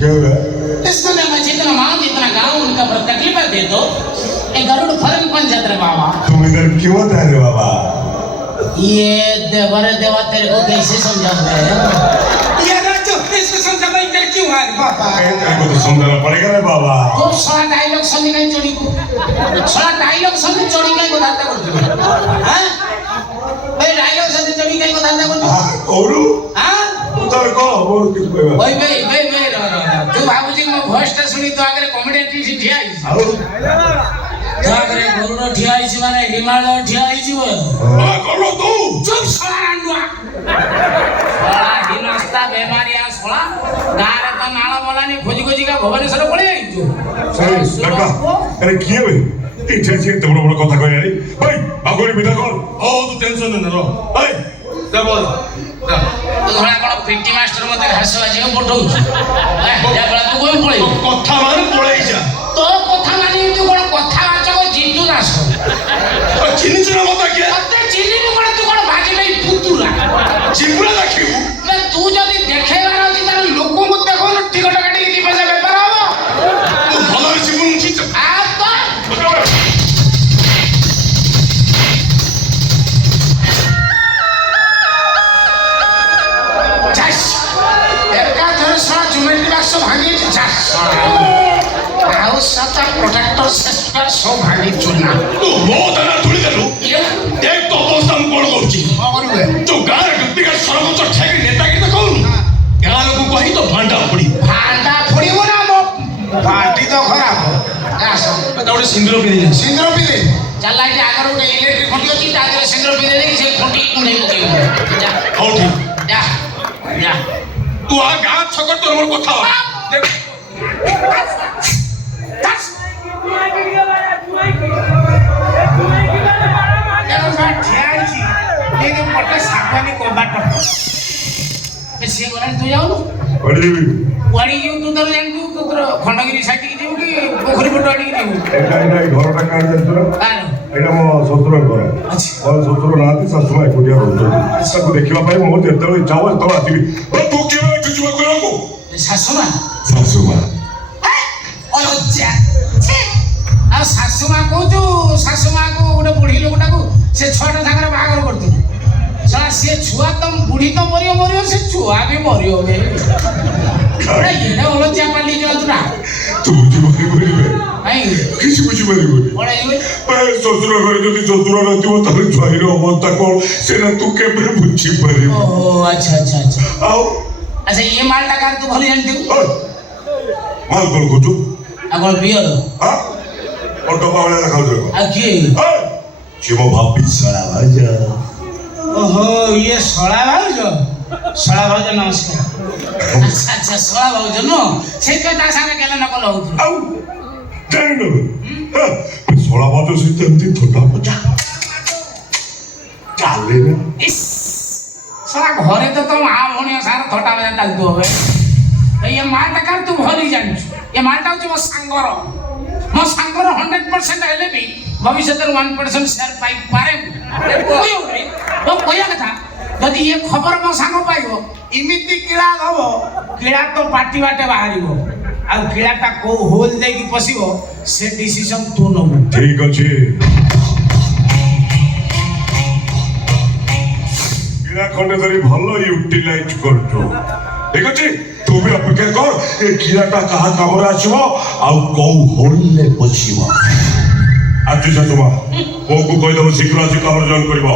क्या हो रहा है? इसको मैं जितना मांग जितना गाँव उनका पर तकलीफ दे दो ये गरुड़ फर्क बन जाता है बाबा। तुम इधर क्यों आते हैं बाबा? ये देवर देवा तेरे को कैसे समझाते हैं? ये राजू इसको समझाना इधर क्यों आ रही बाबा? तेरे को तो समझाना पड़ेगा रे बाबा। तो साला डायलॉग समझ नहीं चोरी को साला डायलॉग समझ चोरी का को धंधा करते हो हैं? भाई डायलॉग समझ चोरी का को धंधा करते हो और हाँ? उधर को और किस पे बात? भाई तू बाबूजी मो भॉइस टा सुनी तो आगे कॉमेडी टी ठिया आई तो आगे गरुड़ ठिया आई माने हिमालय ठिया आई वो करो तू चुप साला रांडुआ साला हिनस्ता बेमारिया साला गारे तो नाला बोलानी खोजी खोजी का भुवनेश्वर पड़े आई जो लगा अरे किए भाई इच्छा से तो बड़ा কথা কই আরে ভাই আগরে বিদা কর ও তুই টেনশন নে র ভাই যা বল যা তো ধরা কোন পিটি মাস্টার মতে হাসি বাজি পড়াউছ যা বলা তু কই পড়াই কথা মানে পড়াই যা তো কথা মানে তু কোন কথা বাচক জিতু দাস চিনিছ না মত কি মতে চিনি কোন তু কোন ভাজি ভাই পুতুরা চিমুরা দেখিবু না তু যদি দেখাইবার আছে তার লোকଙ୍କୁ দেখো টিকট কাটি দি পয়সা ব্যাপার হবো তু ভালো চিমুন চিচ আ তো চাস একাধারে সারা জুমেন্টি বাক্স ভাঙি চাস ଆଉ ସାତ ପ୍ରୋଟେକ୍ଟର ସେସ୍ପର ସବୁ ଭାଙ୍ଗି ଚୁନା ତୁ ମୋ ଦାନା ଧୁଳି ଦେଲୁ ଦେখ ତ ଅବସ୍ଥା ମୁଁ କଣ କରୁଛି କଣ କରିବେ ତୁ ଗାଁରେ ଡୁପ୍ଲିକେଟ ସରପଞ୍ଚ ଠେକି ନେତାଗିରି କହୁନୁ ଗାଁ ଲୋକ କହି ତ ଭାଣ୍ଡା ପଡି ଭାଣ୍ଡା ଫୋଡ଼ିବ ନା ମୋ ପାର୍ଟି ତ ଖରାପ ଆସ ଗୋଟେ ସିନ୍ଦୁର ପିନ୍ଧି ସିନ୍ଦୁର ପିନ୍ଧେ ଚାଲ ଏଠି ଆଗରେ ଗୋଟେ ଇଲେକ୍ଟ୍ରିକ ଖୁଣ୍ଟି ଅଛି ତା ଦେହରେ ସିନ୍ଦୁର ପିନ୍ଧେ ଦେଇକି ସେ ଖୁଣ୍ଟି କୁଣ୍ଡେଇ ପକେଇବ ଯା ହଉ ଠିକ ଯା ଯା ତୁ ଆ ଗାଁ ଛକରେ ତୋର ମୋର କଥା ହବା ଦେଖ ତୁ ଯାଉନୁ ପଡିବି କୁଆଡେ ଯିବୁ ତୁ ତୋର ଜାଣିଛୁ ତୁ ତୋର ଖଣ୍ଡଗିରି ସାଇଟିକି ଯିବୁ କି ପୋଖରୀ ପଟ ଆଡ଼ିକି ଯିବୁ ଏଇଟା ଏଇ ଘରଟା କାହାର ଜାଣିଛୁ ନା କାହାର ଏଇଟା ମୋ ଶ୍ୱଶୁରଙ୍କର ଅଛି ମୋ ଶ୍ୱଶୁର ନାହାନ୍ତି ଶାଶୁମା ଏକୁଟିଆ ରହୁଛନ୍ତି ତାକୁ ଦେଖିବା ପାଇଁ ମୋର ଯେତେବେଳେ ଇଚ୍ଛା ହବ ସେତେବେଳେ ଆସିବି ତୁ କେବେ ଏଠୁ ଯିବାକୁ କହିବାକୁ ଶାଶୁମା ଶାଶୁମା ଅଲଜ୍ଜା ଆଉ ଶାଶୁମା କହୁଛୁ ଶାଶୁମାକୁ ଗୋଟେ ବୁଢୀ ଲୋକଟାକୁ ସେ ଛୁଆଟା ସାଙ୍ଗରେ ବାହାଘର କରିଥିଲୁ ଶଳା ସେ ଛୁଆ ତ ବୁଢୀ ତ ମରିବ ସେ ଛୁଆ ବି ମରିବ ଏଇଟା ଅଲଜ୍ଜା ପାଲି ଯାଉଥିଲା ତୁ ବୁଝିପାରିବେ କାହିଁକି କିଛି ବୁଝିପାରିବୁନି କଣ ହେଇଯିବ ଶ୍ୱଶୁର ଘରେ ଯଦି ଶ୍ୱଶୁର ନଥିବ ତାହେଲେ ଜ୍ୱାଇଁର ଅବସ୍ଥା କଣ ସେଟା ତୁ କେବେ ବୁଝିପାରିବୁ ଓହୋ ଆଚ୍ଛା ଆଚ୍ଛା ଆଚ୍ଛା ଆଉ ଆଚ୍ଛା ଇଏ ମାଲଟା କାହାର ତୁ ଭଲ ଜାଣିଥିବୁ ମାଲ କଣ କହୁଛୁ ଆଉ କଣ ପିଅର ଅଟୋ ପାଉଣା ଦେଖାଉଛୁ ଆଉ କିଏ ସିଏ ମୋ ଭାବି ଶଳା ଭାଉଜ ଓହୋ ଇଏ ଶଳା ଭାଉଜ ନମସ୍କାର ଆଚ୍ଛା ଆଚ୍ଛା ଶଳା ଭାଉଜ ନୁହଁ ସେଇଥିପାଇଁ ତା ସାଙ୍ଗେ କେଲେ ନକଲ ହଉଥିଲୁ ଆଉ ଜାଣିନୁ ଶଳା ଭାଉଜ ସହିତ ଏମିତି ଥଣ୍ଡା ପଚା ଚାଲେ ନା ଇସ୍ ଶଳା ଘରେ ତ ତମ ମା ଭଉଣୀ ସାର ଥଟା ମଜା ଚାଲିଥିବ ବେ ଏ ମାଲଟା କାହାର ତୁ ଭଲ ଜାଣିଛୁ ଏ ମାଲଟା ହଉଛି ମୋ ସାଙ୍ଗର 100% ହେଲେ ବି ଭବିଷ୍ୟତରେ 1% ସେୟାର ପାଇପାରେ ମୋ କହିବା କଥା ଯଦି ଇଏ ଖବର ମୋ ସାଙ୍ଗ ପାଇବ ଏମିତି କିଳା ହବ କିଳା ତ ପାଟି ବାଟେ ବାହାରିବ ଆଉ କିଳାଟା କୋଉ ହୋଲ ଦେଇକି ପଶିବ ସେ ଡିସିସନ ତୁ ନବୁ ଠିକ ଅଛି କିଳା ଖଣ୍ଡେ ଧରି ଭଲ ୟୁଟିଲାଇଜ କରୁଛୁ ଠିକ ଅଛି ତୁ ବି ଅପେକ୍ଷା କର ଏ କିଳାଟା କାହା କାମରେ ଆସିବ ଆଉ କୋଉ ହୋଲରେ ପଶିବ ଆଜି ଶାଶୁମା ପୁଅକୁ କହିଦବ ଶୀଘ୍ର ଆସି କାମରେ ଜଏନ୍ କରିବ